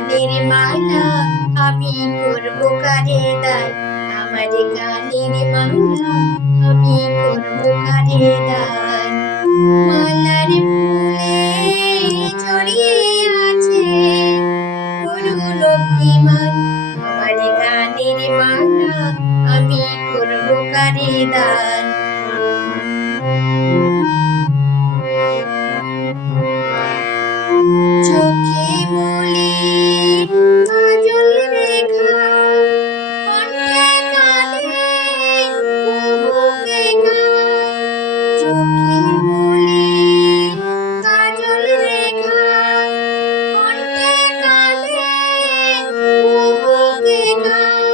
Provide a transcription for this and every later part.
গানের মালা আমি করবো কারে দান, আমার গানের মালা আমি করবো কারে দান। মালার ফুলে ছড়িয়ে আছে করুণ অভিমান, আমার গানের মালা আমি করবো কারে দান। চোখে মলির কাজল রেখা, কণ্ঠে কাঁদে কুহুকে গান। চোখে মলির কাজল রেখা, কণ্ঠে কাঁদে কুহুকে গান।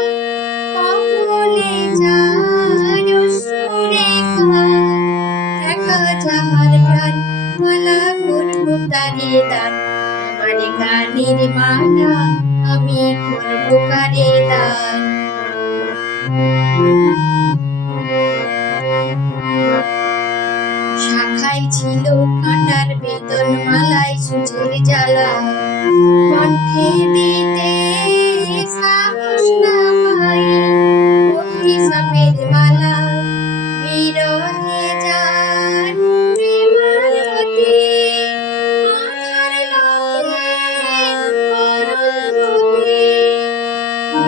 কপলে যার অশ্রু রেখা, একা যাহার প্রাণ মালা করবো তারে দান, আমার গানের মালা আমি করবো কারে দান। শাখায় ছিল কাঁটার বেতন, মালায় সূর্যের জ্বালা, কণ্ঠে দিতে সাহস না পাই অভিশাপের মালা। বিরহে যার প্রেমারতি, আঁধার লোকে পরলুতে।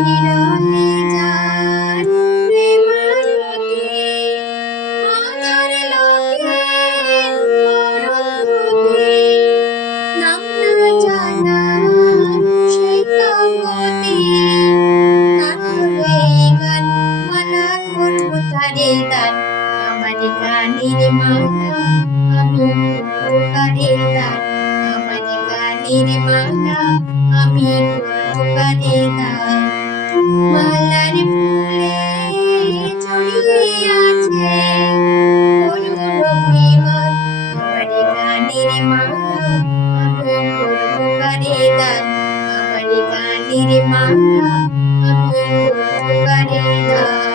বিরহে যার প্রেমারতি, আঁধার লোকে পরলুতে। নাম না জানা সেই তো গতি, তার এই গান মালা করবো তারে দান, আমার গানের মালা আমি করবো কারে দান, আমার গানের মালা আমি করবো কারে দান। মালার ফুলে ছড়িয়ে আছে করুণ অভিমান, আমার গানের মালা আমি করবো কারে দান, আমার গানের মালা আমি করবো কারে দান।